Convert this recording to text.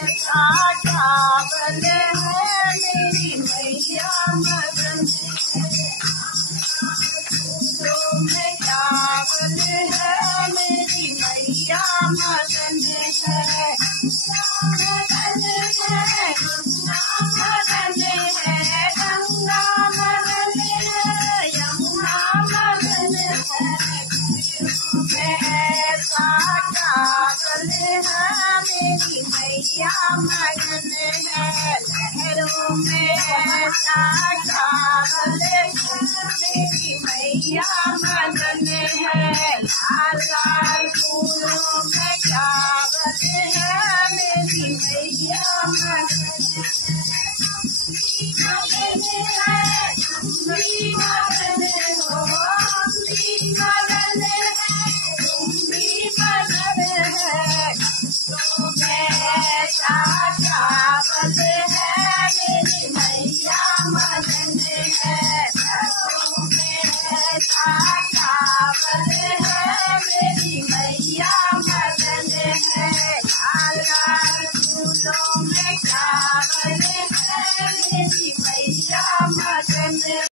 चावल है मेरी मैया मगन में चावल है मेरी मैया मगन है मगन है गंगा मगन है यमुना मगन है ऐसा चावल है मेरी मैया मगन है लहरों में ऐसा चावल मेरी मैया मगन है लाल लाल फूलों में चावल है मेरी मैया मगन है मगन हो मगन है मगन है चावल है मेरी मैया मगन है चावल है मेरी मैया मगन है लाल लाल फूलों